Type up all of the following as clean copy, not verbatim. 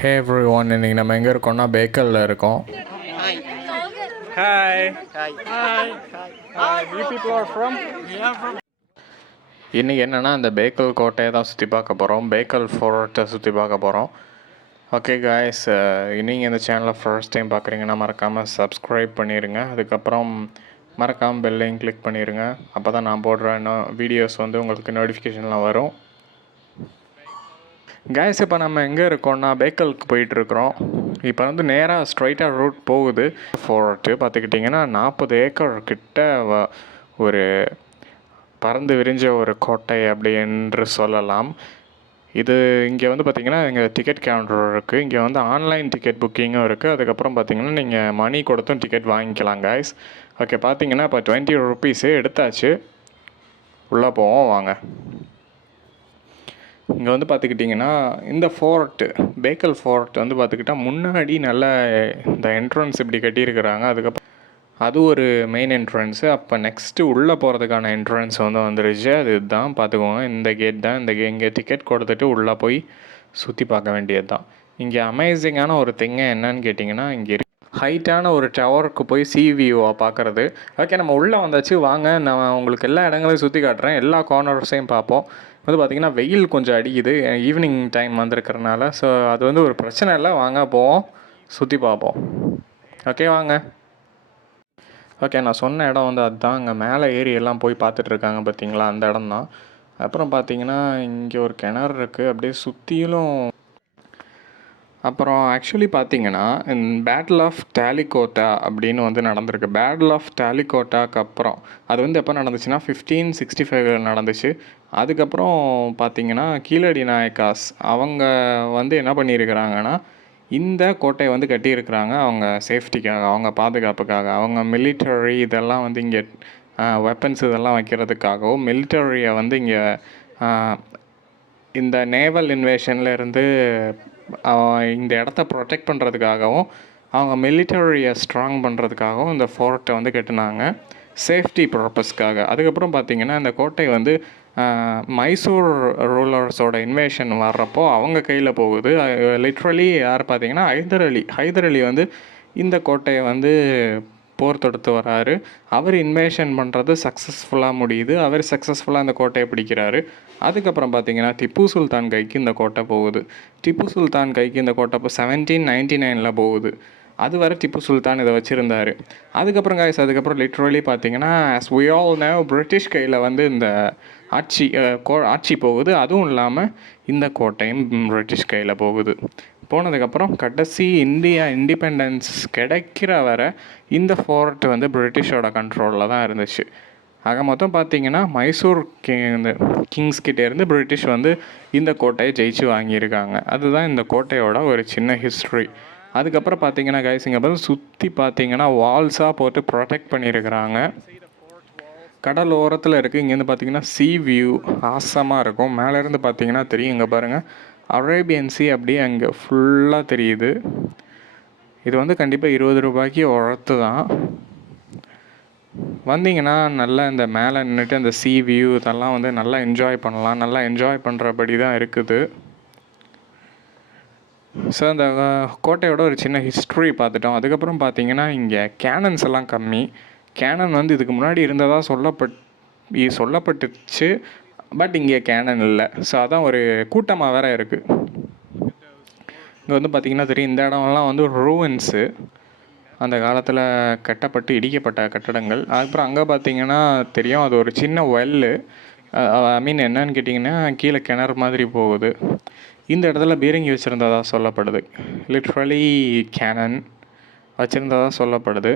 ஹே every one, இன்றைக்கி நம்ம எங்கே இருக்கோம்னா பேக்கலில் இருக்கோம். Hi. Hi Hi. Hi hi, you people are from? இன்றைக்கி என்னென்னா அந்த பேக்கல் கோட்டையை தான் சுற்றி பார்க்க போகிறோம். பேக்கல் ஃபோர்ட்டை சுற்றி பார்க்க போகிறோம். ஓகே காய்ஸ், நீங்கள் இந்த சேனலை ஃபர்ஸ்ட் டைம் பார்க்குறீங்கன்னா மறக்காமல் சப்ஸ்கிரைப் பண்ணிடுங்க. அதுக்கப்புறம் மறக்காமல் பெல்லையும் கிளிக் பண்ணிடுங்க. அப்போ தான் நான் போடுற வீடியோஸ் வந்து உங்களுக்கு நோட்டிஃபிகேஷன்லாம் வரும். கேஸ், இப்போ நம்ம எங்கே இருக்கோம்னா பேக்கலுக்கு போயிட்டுருக்குறோம். இப்போ வந்து நேராக ஸ்ட்ரைட்டாக ரூட் போகுது. ஃபோர்ட்டு பார்த்துக்கிட்டிங்கன்னா 40 ஏக்கர் கிட்ட ஒரு பறந்து விரிஞ்ச ஒரு கோட்டை அப்படி என்று சொல்லலாம். இது இங்கே வந்து பார்த்திங்கன்னா இங்கே டிக்கெட் கவுண்டர் இருக்குது. இங்கே வந்து ஆன்லைன் டிக்கெட் புக்கிங்கும் இருக்குது. அதுக்கப்புறம் பார்த்திங்கன்னா நீங்கள் மணி கொடுத்தும் டிக்கெட் வாங்கிக்கலாம் காய்ஸ். ஓகே, பார்த்தீங்கன்னா இப்போ 20 ருபீஸு எடுத்தாச்சு. உள்ளே போவோம் வாங்க. இங்கே வந்து பார்த்துக்கிட்டிங்கன்னா இந்த ஃபோர்ட்டு பேக்கல் ஃபோர்ட் வந்து பார்த்துக்கிட்டா முன்னாடி நல்ல இந்த என்ட்ரன்ஸ் இப்படி கட்டியிருக்கிறாங்க. அதுக்கப்புறம் அது ஒரு மெயின் என்ட்ரன்ஸு. அப்போ நெக்ஸ்ட்டு உள்ளே போகிறதுக்கான என்ட்ரன்ஸ் வந்து வந்துருச்சு. அது இதுதான் பார்த்துக்கோங்க. இந்த கேட் தான். இங்கே டிக்கெட் கொடுத்துட்டு உள்ளே போய் சுற்றி பார்க்க வேண்டியது தான். இங்கே அமேசிங்கான ஒரு திங்கை என்னன்னு கேட்டிங்கன்னா, இங்கே ஹைட்டான ஒரு டவருக்கு போய் வியூவை பார்க்குறது. ஓகே, நம்ம உள்ளே வந்தாச்சு. வாங்க, நான் உங்களுக்கு எல்லா இடங்களையும் சுற்றி காட்டுறேன். எல்லா கார்னர்ஸையும் பார்ப்போம். வந்து பார்த்திங்கன்னா வெயில் கொஞ்சம் அடிக்குது, ஈவினிங் டைம் வந்திருக்கிறனால. ஸோ அது வந்து ஒரு பிரச்சனை இல்லை. வாங்க போவோம், சுற்றி பார்ப்போம். ஓகே வாங்க. ஓகே, நான் சொன்ன இடம் வந்து அதுதான். அங்கே மேலே ஏறி எல்லாம் போய் பார்த்துட்ருக்காங்க பார்த்தீங்களா, அந்த இடம் தான். அப்புறம் பார்த்தீங்கன்னா இங்கே ஒரு கிணறு இருக்குது அப்படியே சுற்றிலும். அப்புறம் ஆக்சுவலி பார்த்தீங்கன்னா பேட்டில் ஆஃப் டாலிகோட்டா அப்படின்னு வந்து நடந்திருக்கு. பேட்டில் ஆஃப் டாலிகோட்டாக்கு அப்புறம் அது வந்து எப்போ நடந்துச்சுன்னா 1565 நடந்துச்சு. அதுக்கப்புறம் பார்த்தீங்கன்னா கீழடி நாயக்காஸ் அவங்க வந்து என்ன பண்ணியிருக்கிறாங்கன்னா இந்த கோட்டையை வந்து கட்டியிருக்கிறாங்க. அவங்க சேஃப்டிக்காக, அவங்க பாதுகாப்புக்காக, அவங்க மிலிட்டரி இதெல்லாம் வந்து இங்கே வெப்பன்ஸ் இதெல்லாம் வைக்கிறதுக்காகவும், மிலிட்டரியை வந்து இங்கே இந்த நேவல் இன்வேஷன்லேருந்து இந்த இடத்த ப்ரொடெக்ட் பண்ணுறதுக்காகவும், அவங்க மிலிட்டரியை ஸ்ட்ராங் பண்ணுறதுக்காகவும் இந்த ஃபோர்ட்டை வந்து கட்டினாங்க, சேஃப்டி பர்பஸ்க்காக. அதுக்கப்புறம் பார்த்திங்கன்னா இந்த கோட்டை வந்து மைசூர் ரூலர்ஸோட இன்வேஷன் வர்றப்போ அவங்க கையில் போகுது. லிட்ரலி யார் பார்த்திங்கன்னா ஹைதர் அலி வந்து இந்த கோட்டையை வந்து போர் தொடுத்து வராரு. அவர் இன்வேஷன் பண்ணுறது சக்ஸஸ்ஃபுல்லாக முடியுது. அவர் சக்ஸஸ்ஃபுல்லாக அந்த கோட்டையை பிடிக்கிறாரு. அதுக்கப்புறம் பார்த்திங்கன்னா திப்பு சுல்தான் கைக்கு இந்த கோட்டை போகுது. திப்பு சுல்தான் கைக்கு இந்த கோட்டை இப்போ 1799 போகுது. அது வரை திப்பு சுல்தான் இதை வச்சுருந்தார். அதுக்கப்புறம் அதுக்கப்புறம் லிட்ரலி பார்த்திங்கன்னா as we all know British கையில் வந்து இந்த ஆட்சி போகுது. அதுவும் இல்லாமல் இந்த கோட்டையும் பிரிட்டிஷ் கையில் போகுது. போனதுக்கப்புறம் கடைசி இந்தியா இண்டிபெண்டன்ஸ் கிடைக்கிற வரை இந்த ஃபோர்ட் வந்து பிரிட்டிஷோட கண்ட்ரோலில் தான் இருந்துச்சு. ஆக மொத்தம் பார்த்திங்கன்னா மைசூர் கிங்ஸ்கிட்டேருந்து பிரிட்டிஷ் வந்து இந்த கோட்டையை ஜெயிச்சு வாங்கியிருக்காங்க. அதுதான் இந்த கோட்டையோட ஒரு சின்ன ஹிஸ்ட்ரி. அதுக்கப்புறம் பார்த்திங்கன்னா இங்கே பார்த்து சுற்றி பார்த்திங்கன்னா வால்ஸாக போட்டு ப்ரொடெக்ட் பண்ணியிருக்கிறாங்க. கடல் ஓரத்தில் இருக்குது. இங்கேருந்து பார்த்திங்கன்னா வியூ ஆசமாக இருக்கும். மேலேருந்து பார்த்திங்கன்னா தெரியும், இங்கே பாருங்கள் அரேபியன் சி அப்படியே அங்கே ஃபுல்லாக தெரியுது. இது வந்து கண்டிப்பாக 20 ரூபாய்க்கு ஒர்த்து தான். வந்தீங்கன்னா நல்லா இந்த மேலே நின்றுட்டு அந்த வியூ இதெல்லாம் வந்து நல்லா என்ஜாய் பண்ணலாம். நல்லா என்ஜாய் பண்ணுறபடி தான் இருக்குது. ஸோ அந்த கோட்டையோட ஒரு சின்ன ஹிஸ்ட்ரி பார்த்துட்டோம். அதுக்கப்புறம் பார்த்தீங்கன்னா இங்கே கேனன்ஸ் எல்லாம் கம்மி. கேனன் வந்து இதுக்கு முன்னாடி இருந்ததாக சொல்லப்பட்டுச்சு. பட் இங்கே கேனன் இல்லை. ஸோ அதான் ஒரு கூட்டமாக வேறு இருக்குது. இங்கே வந்து பார்த்திங்கன்னா தெரியும், இந்த இடம்லாம் வந்து ரூவன்ஸு, அந்த காலத்தில் கட்டப்பட்டு இடிக்கப்பட்ட கட்டடங்கள். அதுக்கப்புறம் அங்கே பார்த்திங்கன்னா தெரியும், அது ஒரு சின்ன வெல்லு. ஐ மீன் என்னன்னு கேட்டிங்கன்னா கீழே கிணறு மாதிரி போகுது. இந்த இடத்துல பீரங்கி வச்சுருந்ததாக சொல்லப்படுது. லிட்ரலி கேனன் வச்சுருந்ததாக சொல்லப்படுது.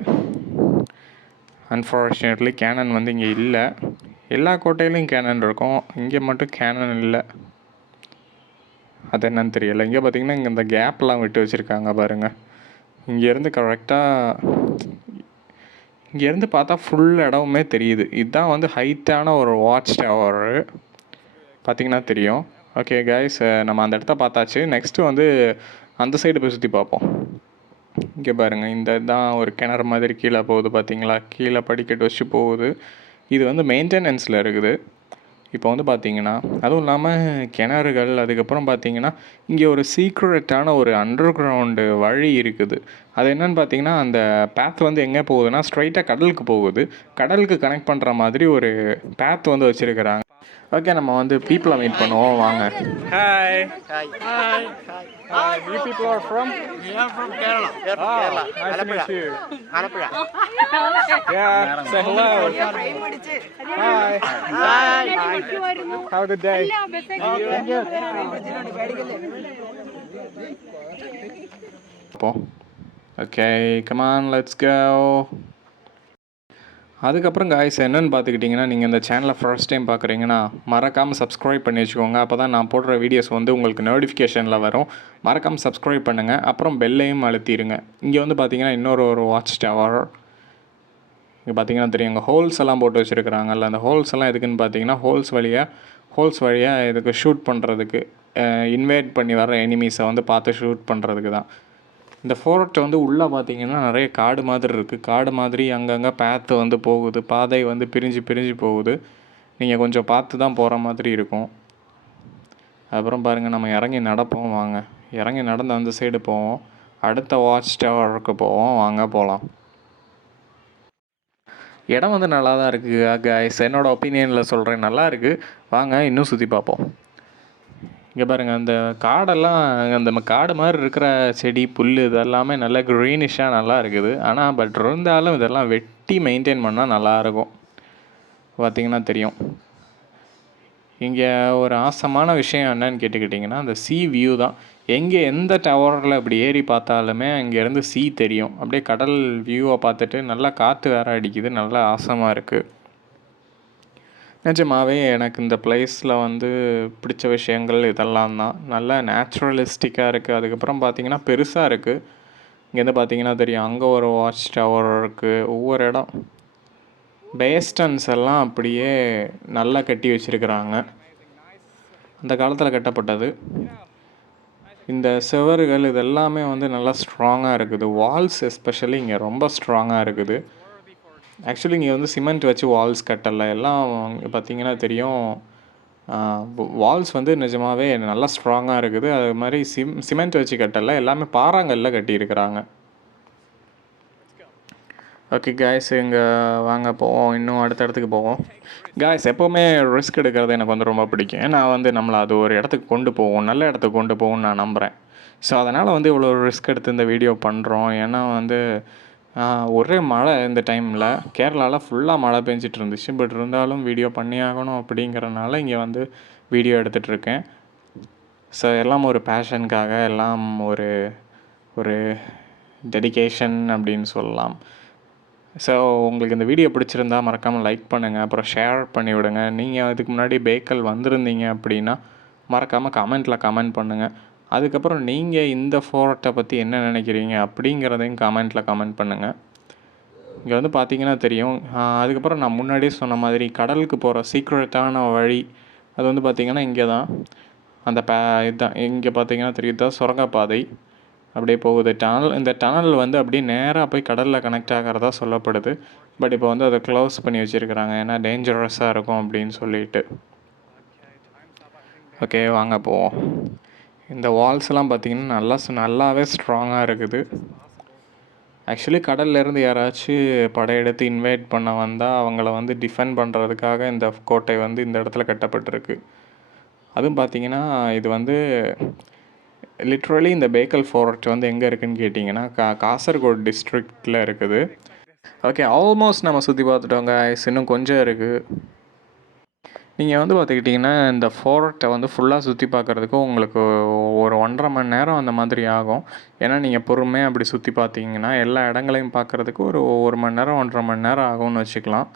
அன்ஃபார்ச்சுனேட்லி கேனன் வந்து இங்கே இல்லை. எல்லா கோட்டையிலையும் கேனன் இருக்கும், இங்கே மட்டும் கேனன் இல்லை. அது என்னன்னு தெரியலை. இங்கே பார்த்திங்கன்னா இங்கே இந்த கேப்லாம் விட்டு வச்சுருக்காங்க பாருங்கள். இங்கேருந்து கரெக்டாக இங்கேருந்து பார்த்தா ஃபுல் இடமுமே தெரியுது. இதுதான் வந்து ஹைட்டான ஒரு வாட்ச் டவரு, பார்த்திங்கன்னா தெரியும். ஓகே கைஸ், நம்ம அந்த இடத்த பார்த்தாச்சு. நெக்ஸ்ட்டு வந்து அந்த சைடு போய் சுற்றி பார்ப்போம். இங்கே பாருங்கள், இந்த தான் ஒரு கிணறு மாதிரி கீழே போகுது பார்த்திங்களா, கீழே படிக்கட்டு வச்சு போகுது. இது வந்து மெயின்டெனன்ஸில் இருக்குது. இப்போ வந்து பார்த்தீங்கன்னா, அதுவும் இல்லாமல் கிணறுகள், அதுக்கப்புறம் பார்த்தீங்கன்னா, இங்கே ஒரு சீக்ரெட்டான ஒரு அண்டர் கிரவுண்டு வழி இருக்குது. அது என்னன்னு பார்த்தீங்கன்னா, அந்த பேத் வந்து எங்கே போகுதுன்னா, ஸ்ட்ரைட்டாக கடலுக்கு போகுது. கடலுக்கு கனெக்ட் பண்ணுற மாதிரி ஒரு பேத் வந்து வச்சுருக்கிறாங்க. ஓகே, நம்ம வந்து பீப்புளை மீட் பண்ணுவோம் வாங்க. Hi. Hi. Hi. Hi. Hi. You people are from? We are from Kerala. Kerala. Nice to meet you. Alappuzha. Yeah, say hello. Hi. Hi. Have a good day. Thank you. Okay, come on, let's go. அதுக்கப்புறம் guys என்னென்னு பார்த்துக்கிட்டிங்கன்னா, நீங்கள் இந்த சேனலை first time பார்க்குறீங்கன்னா மறக்காமல் subscribe பண்ணி வச்சுக்கோங்க. அப்போ தான் நான் போடுற வீடியோஸ் வந்து உங்களுக்கு நோட்டிஃபிகேஷனில் வரும். மறக்காமல் சப்ஸ்கிரைப் பண்ணுங்கள். அப்புறம் பெல்லையும் அழுத்திடுங்க. இங்கே வந்து பார்த்திங்கன்னா இன்னொரு வாட்ச் டவர். இங்கே பார்த்தீங்கன்னா தெரியும், இங்கே ஹோல்ஸ் எல்லாம் போட்டு வச்சுருக்குறாங்கல்ல. அந்த ஹோல்ஸ் எல்லாம் எதுக்குன்னு பார்த்தீங்கன்னா, ஹோல்ஸ் வழியாக இதுக்கு ஷூட் பண்ணுறதுக்கு, இன்வைட் பண்ணி வர எனிமீஸை வந்து பார்த்து ஷூட் பண்ணுறதுக்கு தான். இந்த ஃபோர்ட் வந்து உள்ளே பார்த்தீங்கன்னா நிறைய காடு மாதிரி இருக்குது. காடு மாதிரி அங்கங்கே பேத்து வந்து போகுது, பாதை வந்து பிரிஞ்சு போகுது. நீங்கள் கொஞ்சம் பார்த்து தான் போகிற மாதிரி இருக்கும். அப்புறம் பாருங்கள், நம்ம இறங்கி நடப்போம் வாங்க. இறங்கி நடந்து அந்த சைடு போவோம். அடுத்த வாட்ச் டவருக்கு போவோம் வாங்க, போகலாம். இடம் வந்து நல்லா தான் இருக்குது கைஸ், என்னோடய ஒப்பீனியனில் சொல்கிறேன், நல்லா இருக்குது. வாங்க இன்னும் சுற்றி பார்ப்போம். இங்கே பாருங்கள், அந்த காடெல்லாம், அந்த காடு மாதிரி இருக்கிற செடி புல் இதெல்லாமே நல்லா க்ரீனிஷாக நல்லா இருக்குது. ஆனால் பட் இருந்தாலும் இதெல்லாம் வெட்டி மெயின்டைன் பண்ணால் நல்லாயிருக்கும். பார்த்திங்கன்னா தெரியும். இங்கே ஒரு ஆசமான விஷயம் என்னன்னு கேட்டுக்கிட்டிங்கன்னா, அந்த சீ வியூ தான். எந்த டவரில் இப்படி ஏறி பார்த்தாலுமே அங்கேருந்து சீ தெரியும். அப்படியே கடல் வியூவை பார்த்துட்டு நல்லா காற்று வேறு அடிக்குது, நல்லா ஆசமாக இருக்குது. நிஜமாகவே எனக்கு இந்த பிளேஸில் வந்து பிடிச்ச விஷயங்கள் இதெல்லாம் தான். நல்லா நேச்சுரலிஸ்டிக்காக இருக்குது. அதுக்கப்புறம் பார்த்திங்கன்னா பெருசாக இருக்குது. இங்கேருந்து பார்த்திங்கன்னா தெரியும், அங்கே ஒரு வாட்ச் டவர் இருக்குது. ஒவ்வொரு இடம் பேஸ்டன்ஸ் எல்லாம் அப்படியே நல்லா கட்டி வச்சுருக்குறாங்க. அந்த காலத்தில் கட்டப்பட்டது. இந்த சுவர்கள் இதெல்லாமே வந்து நல்லா ஸ்ட்ராங்காக இருக்குது. வால்ஸ் எஸ்பெஷலி இங்கே ரொம்ப ஸ்ட்ராங்காக இருக்குது. ஆக்சுவலி இங்கே வந்து சிமெண்ட் வச்சு வால்ஸ் கட்டலை, எல்லாம் பார்த்திங்கன்னா தெரியும். வால்ஸ் வந்து நிஜமாகவே நல்லா ஸ்ட்ராங்காக இருக்குது. அது மாதிரி சிமெண்ட் வச்சு கட்டலை, எல்லாமே பாறாங்கல்ல கட்டியிருக்கிறாங்க. ஓகே காய்ஸ், இங்கே வாங்க போவோம், இன்னும் அடுத்த இடத்துக்கு போவோம். காய்ஸ், எப்போவுமே ரிஸ்க் எடுக்கிறது எனக்கு வந்து ரொம்ப பிடிக்கும். நான் வந்து நம்மளை அது ஒரு இடத்துக்கு கொண்டு போவோம், நல்ல இடத்துக்கு கொண்டு போவோம்னு நான் நம்புகிறேன். ஸோ அதனால் வந்து இவ்வளோ ரிஸ்க் எடுத்து இந்த வீடியோ பண்ணுறோம். ஏன்னா வந்து ஒரே மழை இந்த டைமில் கேரளாவில் ஃபுல்லாக மழை பெஞ்சிட்டு இருந்துச்சு. பட் இருந்தாலும் வீடியோ பண்ணி ஆகணும் அப்படிங்கிறனால இங்கே வந்து வீடியோ எடுத்துகிட்ருக்கேன். ஸோ எல்லாம் ஒரு பேஷனுக்காக, எல்லாம் ஒரு ஒரு டெடிகேஷன் அப்படின்னு சொல்லலாம். ஸோ உங்களுக்கு இந்த வீடியோ பிடிச்சிருந்தா மறக்காமல் லைக் பண்ணுங்கள், அப்புறம் ஷேர் பண்ணி விடுங்க. நீங்கள் இதுக்கு முன்னாடி பேக்கல் வந்திருந்தீங்க அப்படின்னா மறக்காமல் கமெண்ட் பண்ணுங்கள். அதுக்கப்புறம் நீங்கள் இந்த ஃபோர்ட்டை பற்றி என்ன நினைக்கிறீங்க அப்படிங்கிறதையும் கமெண்ட் பண்ணுங்கள். இங்கே வந்து பார்த்தீங்கன்னா தெரியும். அதுக்கப்புறம் நான் முன்னாடியே சொன்ன மாதிரி கடலுக்கு போகிற சீக்ரெட்டான வழி அது வந்து பார்த்திங்கன்னா இங்கே தான். அந்த இதுதான் இங்கே பார்த்தீங்கன்னா தெரியும், தான் சுரங்கப்பாதை அப்படியே போகுது. இந்த டனல் வந்து அப்படியே நேராக போய் கடலில் கனெக்ட் ஆகிறதா சொல்லப்படுது. பட் இப்போ வந்து அதை க்ளோஸ் பண்ணி வச்சுருக்கிறாங்க, ஏன்னா டேஞ்சரஸாக இருக்கும் அப்படின்னு சொல்லிட்டு. ஓகே வாங்க போவோம். இந்த வால்ஸ்லாம் பார்த்திங்கன்னா நல்லாவே ஸ்ட்ராங்காக இருக்குது. ஆக்சுவலி கடல்லேருந்து யாராச்சும் படையெடுத்து இன்வைட் பண்ண வந்தால் அவங்கள வந்து டிஃபெண்ட் பண்ணுறதுக்காக இந்த கோட்டை வந்து இந்த இடத்துல கட்டப்பட்டிருக்கு. அதுவும் பார்த்திங்கன்னா இது வந்து லிட்ரலி இந்த பேக்கல் ஃபோர்ட் வந்து எங்கே இருக்குதுன்னு கேட்டிங்கன்னா காசர்கோடு டிஸ்ட்ரிக்டில் இருக்குது. ஓகே, ஆல்மோஸ்ட் நம்ம சுற்றி பார்த்துட்டோங்க. இன்னும் கொஞ்சம் இருக்குது. நீங்கள் வந்து பார்த்துக்கிட்டிங்கன்னா இந்த ஃபோர்ட்டை வந்து ஃபுல்லாக சுற்றி பார்க்குறதுக்கு உங்களுக்கு ஒரு 1.5 மணி நேரம் அந்த மாதிரி ஆகும். ஏன்னா நீங்கள் பொறுமையாக அப்படி சுற்றி பார்த்தீங்கன்னா எல்லா இடங்களையும் பார்க்குறதுக்கு ஒரு 1 மணி நேரம் 1.5 மணி நேரம் ஆகும்னு வச்சுக்கலாம்.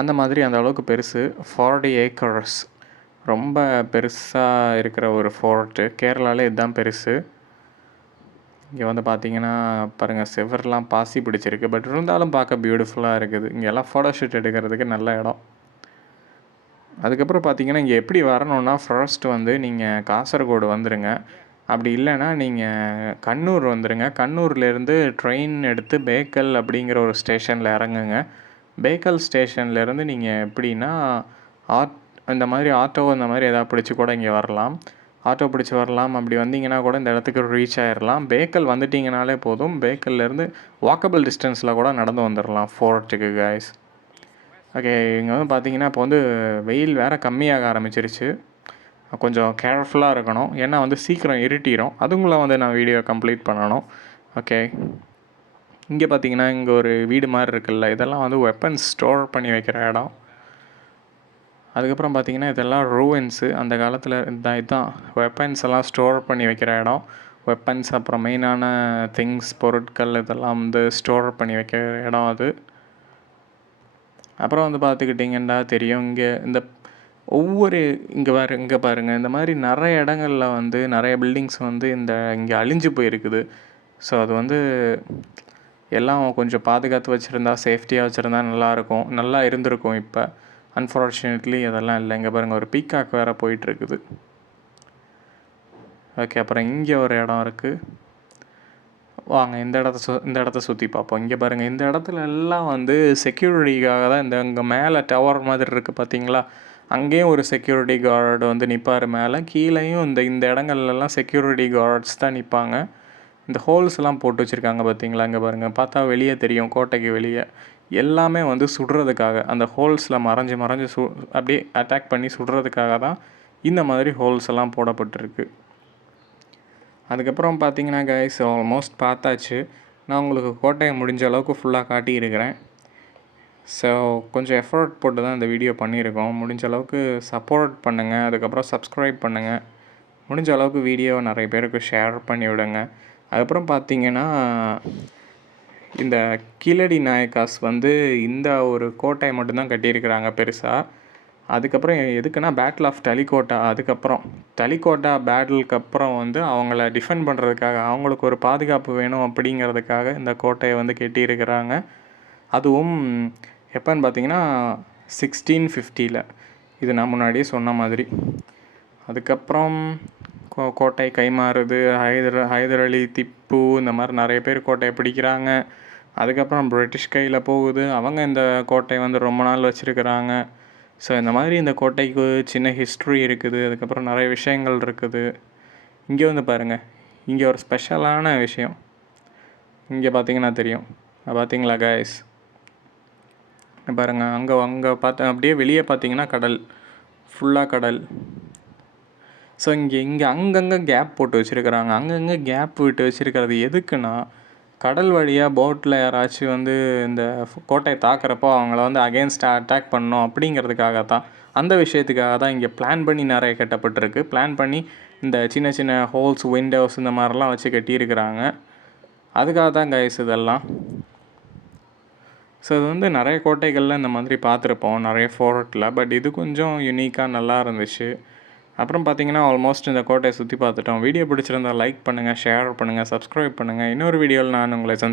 அந்த மாதிரி அந்த அளவுக்கு பெருசு. 40 ஏக்கர்ஸ், ரொம்ப பெருசாக இருக்கிற ஒரு ஃபோர்ட்டு. கேரளாவில் இதுதான் பெருசு. இங்கே வந்து பார்த்தீங்கன்னா பாருங்கள், செவர்லாம் பாசி பிடிச்சிருக்கு. பட் இருந்தாலும் பார்க்க பியூட்டிஃபுல்லாக இருக்குது. இங்கெல்லாம் ஃபோட்டோ ஷூட் எடுக்கிறதுக்கு நல்ல இடம். அதுக்கப்புறம் பார்த்தீங்கன்னா இங்கே எப்படி வரணுன்னா, ஃபர்ஸ்ட்டு வந்து நீங்கள் காசர்கோடு வந்துடுங்க. அப்படி இல்லைன்னா நீங்கள் கண்ணூர் வந்துடுங்க. கண்ணூர்லேருந்து ட்ரெயின் எடுத்து பேக்கல் அப்படிங்கிற ஒரு ஸ்டேஷனில் இறங்குங்க. பேக்கல் ஸ்டேஷன்லேருந்து நீங்கள் எப்படின்னா இந்த மாதிரி ஆட்டோ இந்த மாதிரி எதாவது பிடிச்சி கூட இங்கே வரலாம். ஆட்டோ பிடிச்சி வரலாம். அப்படி வந்தீங்கன்னா கூட இந்த இடத்துக்கு ரீச் ஆயிடலாம். பேக்கல் வந்துட்டிங்கனாலே போதும். பேக்கல்லேருந்து வாக்கபிள் டிஸ்டன்ஸில் கூட நடந்து வந்துடலாம் ஃபோர்ட்டுக்கு கைஸ். ஓகே, இங்கே வந்து பார்த்தீங்கன்னா இப்போ வந்து வெயில் வேறு கம்மியாக ஆரம்பிச்சிருச்சு. கொஞ்சம் கேர்ஃபுல்லாக இருக்கணும். ஏன்னா வந்து சீக்கிரம் இருட்டிடும். அதுக்குள்ளே வந்து நான் வீடியோ கம்ப்ளீட் பண்ணணும். ஓகே, இங்கே பார்த்தீங்கன்னா இங்கே ஒரு வீடு மாதிரி இருக்குல்ல, இதெல்லாம் வந்து வெப்பன்ஸ் ஸ்டோர் பண்ணி வைக்கிற இடம். அதுக்கப்புறம் பார்த்தீங்கன்னா இதெல்லாம் ரூயின்ஸு. அந்த காலத்தில் இதுதான் வெப்பன்ஸ் எல்லாம் ஸ்டோர் பண்ணி வைக்கிற இடம். வெப்பன்ஸ் அப்புறம் மெயினான திங்ஸ் பொருட்கள் இதெல்லாம் வந்து ஸ்டோர் பண்ணி வைக்கிற இடம் அது. அப்புறம் வந்து பார்த்துக்கிட்டிங்கன்னா தெரியும் இங்கே இந்த ஒவ்வொரு இங்கே பாருங்கள் இந்த மாதிரி நிறைய இடங்களில் வந்து நிறைய பில்டிங்ஸ் வந்து இங்கே அழிஞ்சு போயிருக்குது. ஸோ அது வந்து எல்லாம் கொஞ்சம் பாதுகாத்து வச்சுருந்தா சேஃப்டியாக வச்சுருந்தா நல்லாயிருக்கும், நல்லா இருந்திருக்கும். இப்போ அன்ஃபார்ச்சுனேட்லி அதெல்லாம் இல்லை. இங்கே பாருங்கள் ஒரு பீகாக் வேறு போயிட்டுருக்குது. ஓகே, அப்புறம் இங்கே ஒரு இடம் இருக்குது. வாங்க இந்த இடத்த சுற்றி பார்ப்போம். இங்கே பாருங்கள் இந்த இடத்துல எல்லாம் வந்து செக்யூரிட்டிக்காக தான் இங்கே மேலே டவர் மாதிரி இருக்குது பார்த்தீங்களா, அங்கேயும் ஒரு செக்யூரிட்டி கார்டு வந்து நிற்பார் மேலே. கீழேயும் இந்த இடங்கள்லாம் செக்யூரிட்டி கார்ட்ஸ் தான் நிற்பாங்க. இந்த ஹோல்ஸ்லாம் போட்டு வச்சுருக்காங்க பார்த்தீங்களா, இங்கே பாருங்கள் பார்த்தா வெளியே தெரியும். கோட்டைக்கு வெளியே எல்லாமே வந்து சுடுறதுக்காக அந்த ஹோல்ஸில் மறைஞ்சு அப்படியே அட்டாக் பண்ணி சுடுறதுக்காக தான் இந்த மாதிரி ஹோல்ஸ் எல்லாம் போடப்பட்டிருக்கு. அதுக்கப்புறம் பார்த்தீங்கன்னா கைஸ் ஆல்மோஸ்ட் பார்த்தாச்சு. நான் உங்களுக்கு கோட்டையை முடிஞ்ச அளவுக்கு ஃபுல்லாக காட்டியிருக்கிறேன். ஸோ கொஞ்சம் எஃபர்ட் போட்டு தான் இந்த வீடியோ பண்ணியிருக்கோம். முடிஞ்ச அளவுக்கு சப்போர்ட் பண்ணுங்கள். அதுக்கப்புறம் சப்ஸ்கிரைப் பண்ணுங்கள். முடிஞ்ச அளவுக்கு வீடியோவை நிறைய பேருக்கு ஷேர் பண்ணி விடுங்க. அதுக்கப்புறம் பார்த்தீங்கன்னா இந்த கீழடி நாயக்காஸ் வந்து இந்த ஒரு கோட்டையை மட்டும்தான் கட்டியிருக்கிறாங்க பெருசாக. அதுக்கப்புறம் எதுக்குன்னா பேட்டில் ஆஃப் டலிகோட்டா, அதுக்கப்புறம் டலிகோட்டா பேட்டிலுக்கு அப்புறம் வந்து அவங்கள டிஃபெண்ட் பண்ணுறதுக்காக, அவங்களுக்கு ஒரு பாதுகாப்பு வேணும் அப்படிங்கிறதுக்காக இந்த கோட்டையை வந்து கட்டியிருக்கிறாங்க. அதுவும் எப்போன்னு பார்த்தீங்கன்னா 1650. இது நான் முன்னாடியே சொன்ன மாதிரி. அதுக்கப்புறம் கோட்டை கைமாறுது. ஹைதர் அலி, திப்பு இந்த மாதிரி நிறைய பேர் கோட்டையை பிடிக்கிறாங்க. அதுக்கப்புறம் பிரிட்டிஷ் கையில் போகுது. அவங்க இந்த கோட்டையை வந்து ரொம்ப நாள் வச்சுருக்கிறாங்க. ஸோ இந்த மாதிரி இந்த கோட்டைக்கு சின்ன ஹிஸ்ட்ரி இருக்குது. அதுக்கப்புறம் நிறைய விஷயங்கள் இருக்குது. இங்கே வந்து பாருங்கள், இங்கே ஒரு ஸ்பெஷலான விஷயம் இங்கே பார்த்தீங்கன்னா தெரியும். பார்த்தீங்களா கைஸ், பாருங்கள் அங்கே பார்த்தா அப்படியே வெளியே பார்த்தீங்கன்னா கடல், ஃபுல்லாக கடல். ஸோ இங்கே அங்கங்கே கேப் போட்டு வச்சுருக்கிறாங்க. அங்கங்கே கேப் விட்டு வச்சுருக்கிறது எதுக்குன்னா, கடல் வழியாக போட்டில் யாராச்சும் வந்து இந்த கோட்டையை தாக்குறப்போ அவங்கள வந்து அகெயின்ஸ்டாக அட்டாக் பண்ணணும் அப்படிங்கிறதுக்காக தான், அந்த விஷயத்துக்காக தான் இங்கே பிளான் பண்ணி நிறைய கட்டப்பட்டிருக்கு. பிளான் பண்ணி இந்த சின்ன சின்ன ஹோல்ஸ், விண்டோஸ் இந்த மாதிரிலாம் வச்சு கட்டியிருக்கிறாங்க. அதுக்காக தான் கைஸ் இதெல்லாம். ஸோ இது வந்து நிறைய கோட்டைகளில் இந்த மாதிரி பார்த்துருப்போம், நிறைய ஃபோர்ட்டில். பட் இது கொஞ்சம் யூனிக்காக நல்லா இருந்துச்சு. அப்புறம் பார்த்தீங்கன்னா ஆல்மோஸ்ட் இந்த கோட்டையை சுற்றி பார்த்துட்டோம். வீடியோ பிடிச்சிருந்தால் லைக் பண்ணுங்கள், ஷேர் பண்ணுங்கள், சப்ஸ்கிரைப் பண்ணுங்கள். இன்னொரு வீடியோவில் நான் உங்களை